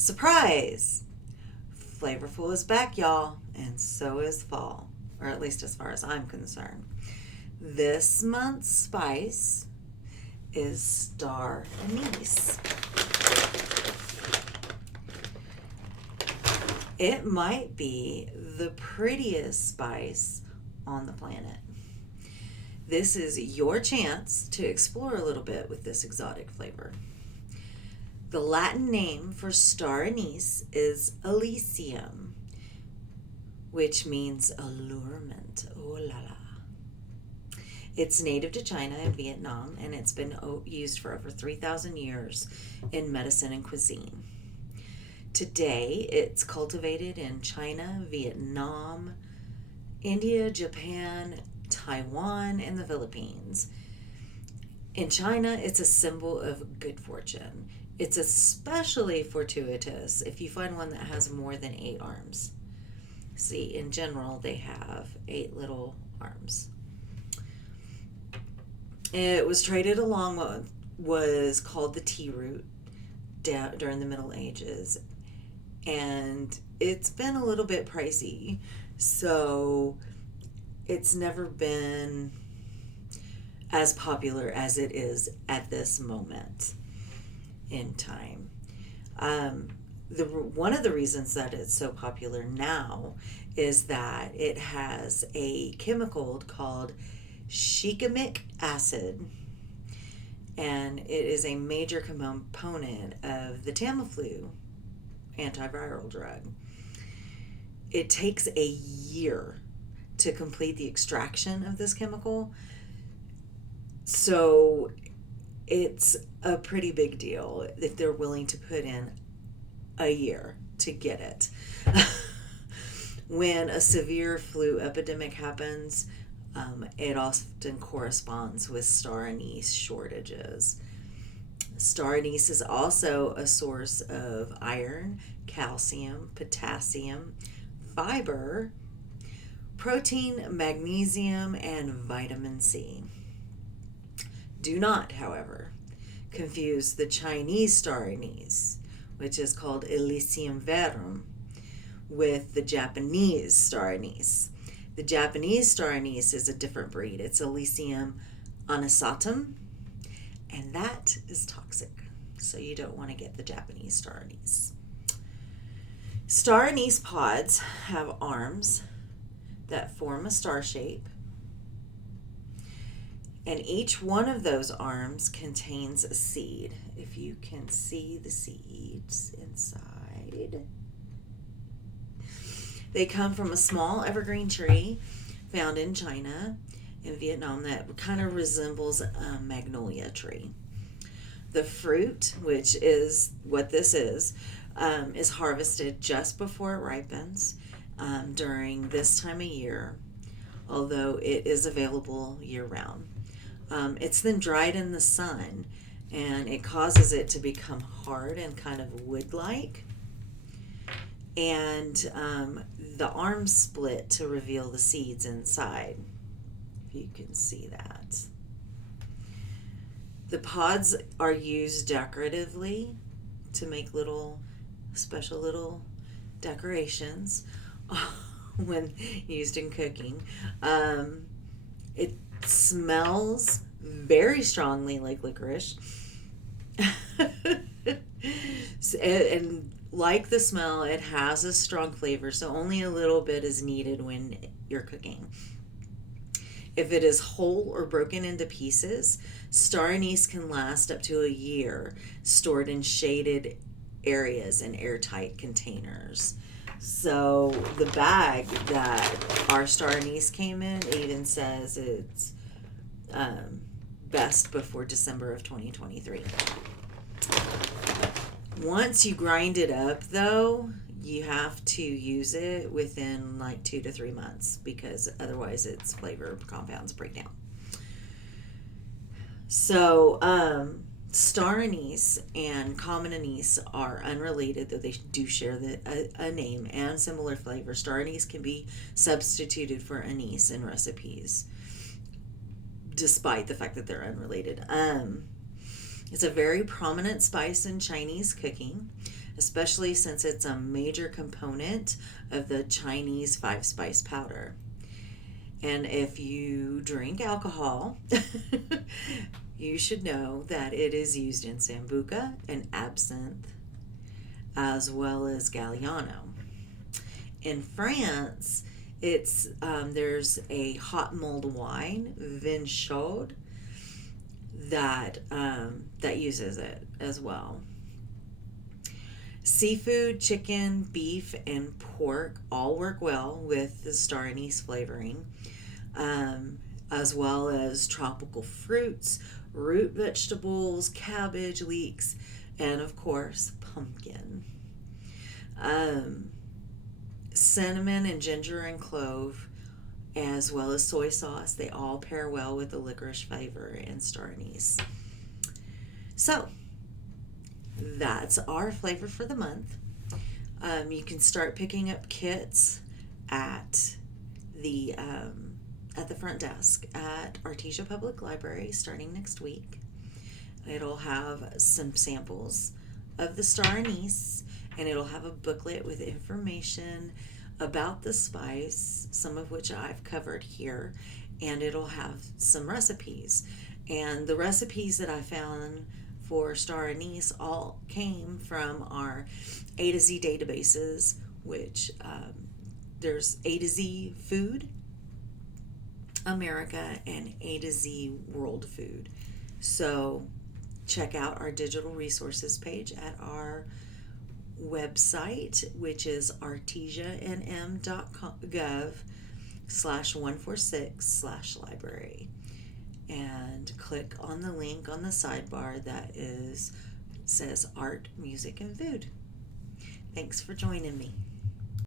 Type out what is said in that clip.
Surprise! Flavorful is back, y'all, and so is fall, or at least as far as I'm concerned. This month's spice is star anise. It might be the prettiest spice on the planet. This is your chance to explore a little bit with this exotic flavor. The Latin name for star anise is Elysium, which means allurement. Oh la la. It's native to China and Vietnam, and it's been used for over 3,000 years in medicine and cuisine. Today, it's cultivated in China, Vietnam, India, Japan, Taiwan, and the Philippines. In China, it's a symbol of good fortune. It's especially fortuitous if you find one that has more than 8 arms. See, in general, they have 8 little arms. It was traded along what was called the tea root during the Middle Ages, and it's been a little bit pricey, so it's never been as popular as it is at this moment in time. One of the reasons that it's so popular now is that it has a chemical called shikimic acid, and it is a major component of the Tamiflu antiviral drug. It takes a year to complete the extraction of this chemical, so it's a pretty big deal if they're willing to put in a year to get it. When a severe flu epidemic happens, it often corresponds with star anise shortages. Star anise is also a source of iron, calcium, potassium, fiber, protein, magnesium, and vitamin C. Do not, however, confuse the Chinese star anise, which is called Elysium verum, with the Japanese star anise. The Japanese star anise is a different breed. It's Elysium anisatum, and that is toxic, so you don't want to get the Japanese star anise. Star anise pods have arms that form a star shape, and each one of those arms contains a seed. If you can see the seeds inside, they come from a small evergreen tree found in China and Vietnam that kind of resembles a magnolia tree. The fruit, which is what this is harvested just before it ripens during this time of year, although it is available year-round. It's then dried in the sun, and it causes it to become hard and kind of wood-like. And the arms split to reveal the seeds inside, if you can see that. The pods are used decoratively to make special little decorations when used in cooking. It smells very strongly like licorice. And like the smell, it has a strong flavor, so only a little bit is needed when you're cooking. If it is whole or broken into pieces, star anise can last up to a year, stored in shaded areas and airtight containers. So the bag that our star anise came in even says it's best before December of 2023. Once you grind it up, though, you have to use it within like 2 to 3 months, because otherwise its flavor compounds break down. So star anise and common anise are unrelated, though they do share a name and similar flavor. Star anise can be substituted for anise in recipes, despite the fact that they're unrelated. It's a very prominent spice in Chinese cooking, especially since it's a major component of the Chinese five spice powder. And if you drink alcohol, you should know that it is used in sambuca and absinthe, as well as Galliano. In France, it's there's a hot mulled wine, vin chaud, that uses it as well. Seafood, chicken, beef, and pork all work well with the star anise flavoring, as well as tropical fruits, root vegetables, cabbage, leeks, and of course, pumpkin. Um, Cinnamon and ginger and clove, as well as soy sauce, they all pair well with the licorice flavor in star anise. So, that's our flavor for the month. You can start picking up kits at the front desk at Artesia Public Library starting next week. It'll have some samples of the star anise, and it'll have a booklet with information about the spice, some of which I've covered here, and it'll have some recipes. And the recipes that I found for star anise all came from our A to Z databases, which there's A to Z Food America and A to Z World Food. So check out our digital resources page at our website, which is artesianm.gov/146/library, and click on the link on the sidebar that says art, music, and food. Thanks for joining me.